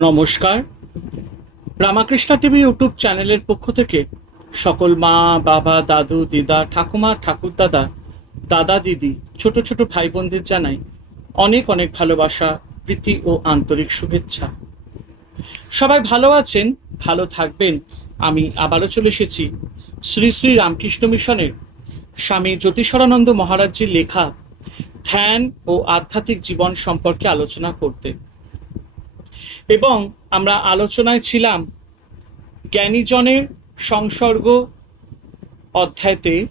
নমস্কার। Ramakrishna TV YouTube চ্যানেলের পক্ষ থেকে সকল মা, বাবা, দাদু, দিদা, ঠাকুমা, ঠাকুরদাদা, দাদা, দিদি, ছোট ছোট ভাই বোনদের জানাই অনেক অনেক ভালোবাসা, প্রীতি ও আন্তরিক শুভেচ্ছা। সবাই ভালো আছেন, ভালো থাকবেন। আমি আবারও চলে এসেছি শ্রী শ্রী রামকৃষ্ণ মিশনের স্বামী জ্যোতিষরানন্দ মহারাজজির লেখা ধ্যান ও আধ্যাত্মিক জীবন সম্পর্কে আলোচনা করতে। এবং আমরা আলোচনায় ছিলাম জ্ঞানীজনের সংসর্গ অধ্যায়তে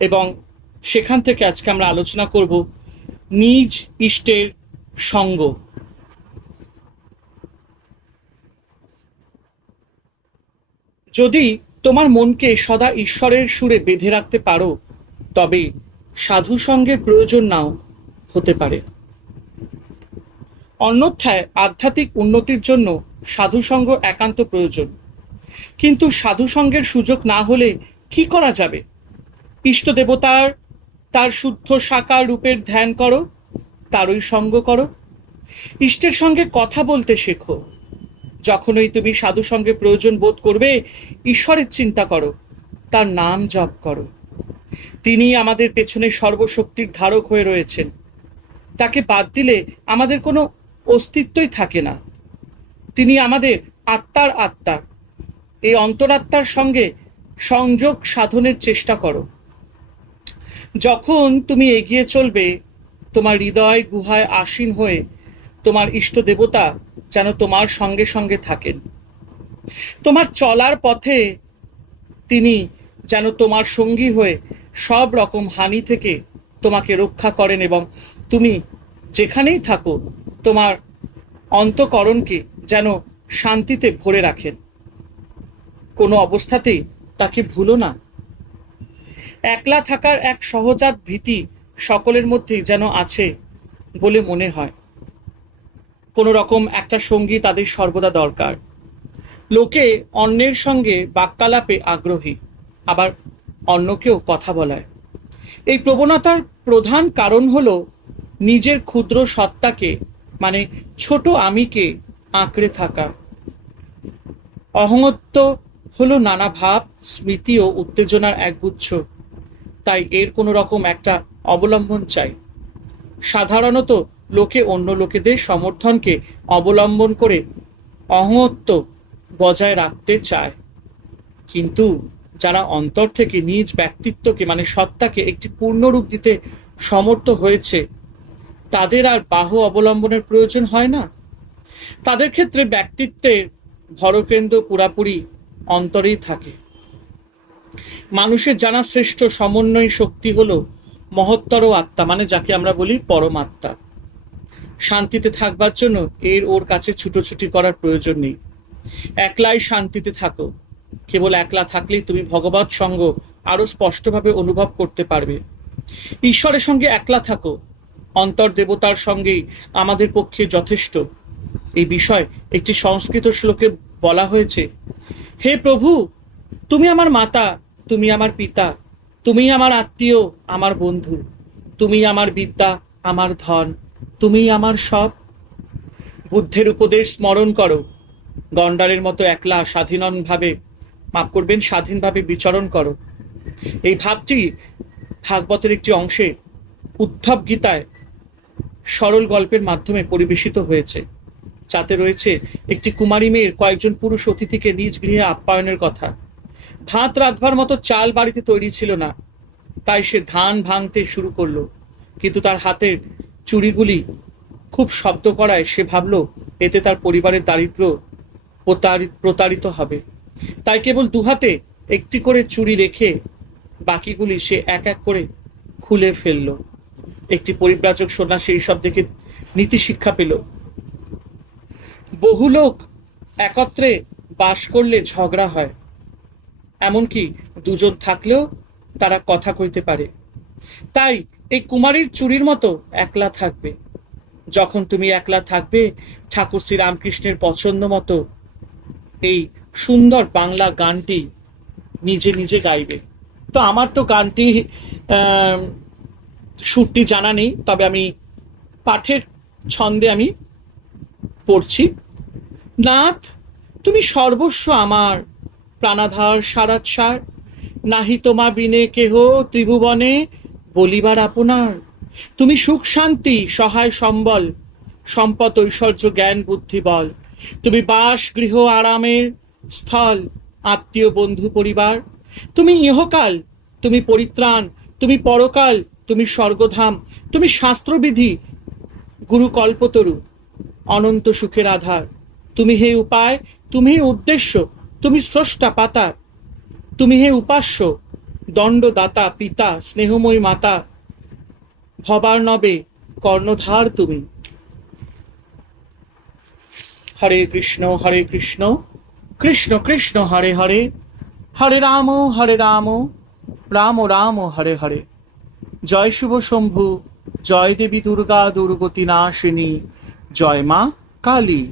এবং সেখান থেকে আজকে আমরা আলোচনা করব নিজ ইষ্টের সঙ্গ। যদি তোমার মনকে সদা ঈশ্বরের সুরে বেঁধে রাখতে পারো, তবে সাধু সঙ্গের প্রয়োজন নাও হতে পারে। অন্যথায় আধ্যাত্মিক উন্নতির জন্য সাধুসঙ্গ একান্ত প্রয়োজন। কিন্তু সাধুসঙ্গের সুযোগ না হলে কি করা যাবে? ইষ্ট দেবতার, তার শুদ্ধ সাকার রূপের ধ্যান করো, তারই সঙ্গ করো। ইষ্টের সঙ্গে কথা বলতে শেখো। যখনই তুমি সাধু সঙ্গে প্রয়োজন বোধ করবে, ঈশ্বরের চিন্তা করো, তার নাম জপ করো। তিনি আমাদের পেছনে সর্বশক্তির ধারক হয়ে রয়েছেন। তাকে বাদ দিলে আমাদের কোনো অস্তিত্বই থাকে না। তিনি আমাদের আত্মার আত্মা। এই অন্তরাত্মার সঙ্গে সংযোগ সাধনের চেষ্টা করো। যখন তুমি এগিয়ে চলবে, তোমার হৃদয় গুহায় আসীন হয়ে তোমার ইষ্ট দেবতা যেন তোমার সঙ্গে সঙ্গে থাকেন। তোমার চলার পথে তিনি যেন তোমার সঙ্গী হয়ে সব রকম হানি থেকে তোমাকে রক্ষা করেন এবং তুমি যেখানেই থাকো তোমার অন্তকরণকে যেন শান্তিতে ভরে রাখেন। কোনো অবস্থাতেই তাকে ভুলো না। একলা থাকার এক সহজাত ভীতি সকলের মধ্যেই যেন আছে বলে মনে হয়। কোনো রকম একটা সঙ্গী তাদের সর্বদা দরকার। লোকে অন্যের সঙ্গে বাক্যালাপে আগ্রহী, আবার অন্যকেও কথা বলায়। এই প্রবণতার প্রধান কারণ হলো নিজের ক্ষুদ্র সত্তাকে মানে ছোট আমিকে আঁকড়ে থাকা। অহংত্ব হলো নানা ভাব, স্মৃতি ও উত্তেজনার একগুচ্ছ তাই এর কোনো রকম একটা অবলম্বন চাই। সাধারণত লোকে অন্য লোকেদের সমর্থনকে অবলম্বন করে অহংত্ব বজায় রাখতে চায়। কিন্তু যারা অন্তর থেকে নিজ ব্যক্তিত্বকে মানে সত্তাকে একটি পূর্ণরূপ দিতে সমর্থ হয়েছে তাদের আর বাহু অবলম্বনের প্রয়োজন হয় না। তাদের ক্ষেত্রে ব্যক্তিত্বের ভরকেন্দ্র পুরাপুরি অন্তরেই থাকে। মানুষের জানা শ্রেষ্ঠ সমন্বয় শক্তি হলো মহত্তর আত্মা মানে যাকে আমরা বলি পরমাত্মা। শান্তিতে থাকবার জন্য এর ওর কাছে ছুটোছুটি করার প্রয়োজন নেই। একলাই শান্তিতে থাকো। কেবল একলা থাকলেই তুমি ভগবত সঙ্গ আরও স্পষ্টভাবে অনুভব করতে পারবে। ঈশ্বরের সঙ্গে একলা থাকো। অন্তর দেবতার সঙ্গেই আমাদের পক্ষে যথেষ্ট। এই বিষয় একটি সংস্কৃত শ্লোকে বলা হয়েছে, হে প্রভু, তুমি আমার মাতা, তুমি আমার পিতা, তুমি আমার আত্মীয়, আমার বন্ধু, তুমি আমার বিদ্যা, আমার ধন, তুমি আমার সব। বুদ্ধের উপদেশ স্মরণ করো। গন্ডারের মতো একলা স্বাধীনভাবে, মাফ করবেন, স্বাধীনভাবে বিচরণ করো। এই ভাবটি ভাগবতের একটি অংশে উদ্ধব গীতায় সরল গল্পের মাধ্যমে পরিবেশিত হয়েছে। যাতে রয়েছে একটি কুমারী মেয়ের কয়েকজন পুরুষ অতিথিকে নিজ গৃহে আপ্যায়নের কথা। ভাত রাঁধবার মতো চাল বাড়িতে তৈরি ছিল না। তাই সে ধান ভাঙতে শুরু করল। কিন্তু তার হাতের চুড়িগুলি খুব শব্দ করায় সে ভাবল, এতে তার পরিবারের দারিদ্র প্রতারিত হবে। তাই কেবল দুহাতে একটি করে চুড়ি রেখে বাকিগুলি সে এক এক করে খুলে ফেলল। একটি পরিব্রাজক সন্ন্যাসী এই সব দেখে নীতি শিক্ষা পেল। বহু লোক একত্রে বাস করলে ঝগড়া হয়। এমনকি দুজন থাকলেও তারা কথা কইতে পারে। তাই এই কুমারীর চুরির মতো একলা থাকবে। যখন তুমি একলা থাকবে, ঠাকুর শ্রী রামকৃষ্ণের পছন্দ মতো এই সুন্দর বাংলা গানটি নিজে নিজে গাইবে। তো আমার তো গানটি সুরটি জানা নেই, তবে আমি পাঠের ছন্দে আমি পড়ছি। নাথ, তুমি সর্বস্ব আমার, প্রাণাধার সারাৎসার নাহি তোমা বিনে কেহ ত্রিভুবনে বলিবার আপনার। তুমি সুখ শান্তি, সহায় সম্বল, সম্পদ, ঐশ্বর্য, জ্ঞান, বুদ্ধি, বল। তুমি বাস, গৃহ, আরামের স্থল, আত্মীয়, বন্ধু, পরিবার। তুমি ইহকাল, তুমি পরিত্রাণ, তুমি পরকাল তুমি স্বর্গধাম, তুমি শাস্ত্রবিধি গুরু কল্পতরু অনন্ত সুখের আধার। তুমি হে উপায়, তুমি হে উদ্দেশ্য, তুমি স্রষ্টা পাতা তুমি হে উপাস্য, দণ্ডদাতা, পিতা, স্নেহময়ী মাতা। ভবার নবে কর্ণধার তুমি। হরে কৃষ্ণ হরে কৃষ্ণ কৃষ্ণ কৃষ্ণ, হরে হরে। হরে রাম হরে রাম। রাম রাম, হরে হরে। জয় শুভ শম্ভু জয় দেবী দুর্গা দুর্গতি নাশিনী জয় মা কালী।